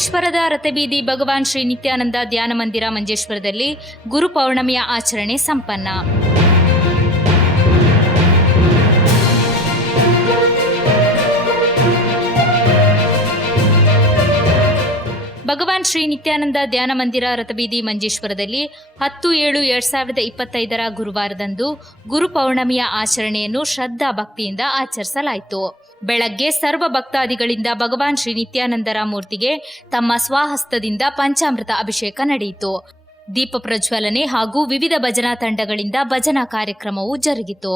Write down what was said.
ಮಂಜೇಶ್ವರದ ರಥಬೀದಿ ಭಗವಾನ್ ಶ್ರೀ ನಿತ್ಯಾನಂದ ಧ್ಯಾನ ಮಂದಿರ ಮಂಜೇಶ್ವರದಲ್ಲಿ ಗುರು ಪೌರ್ಣಮಿಯ ಆಚರಣೆ ಸಂಪನ್ನ. ಭಗವಾನ್ ಶ್ರೀ ನಿತ್ಯಾನಂದ ಧ್ಯಾನ ಮಂದಿರ ರಥಬೀದಿ ಮಂಜೇಶ್ವರದಲ್ಲಿ 10/7/2025 ಗುರುವಾರದಂದು ಗುರು ಪೌರ್ಣಮಿಯ ಆಚರಣೆಯನ್ನು ಶ್ರದ್ಧಾ ಭಕ್ತಿಯಿಂದ ಆಚರಿಸಲಾಯಿತು. ಬೆಳಗ್ಗೆ ಸರ್ವ ಭಕ್ತಾದಿಗಳಿಂದ ಭಗವಾನ್ ಶ್ರೀ ನಿತ್ಯಾನಂದರ ಮೂರ್ತಿಗೆ ತಮ್ಮ ಸ್ವಹಸ್ತದಿಂದ ಪಂಚಾಮೃತ ಅಭಿಷೇಕ ನಡೆಯಿತು. ದೀಪ ಪ್ರಜ್ವಲನೆ ಹಾಗೂ ವಿವಿಧ ಭಜನಾ ತಂಡಗಳಿಂದ ಭಜನಾ ಕಾರ್ಯಕ್ರಮವು ಜರುಗಿತು.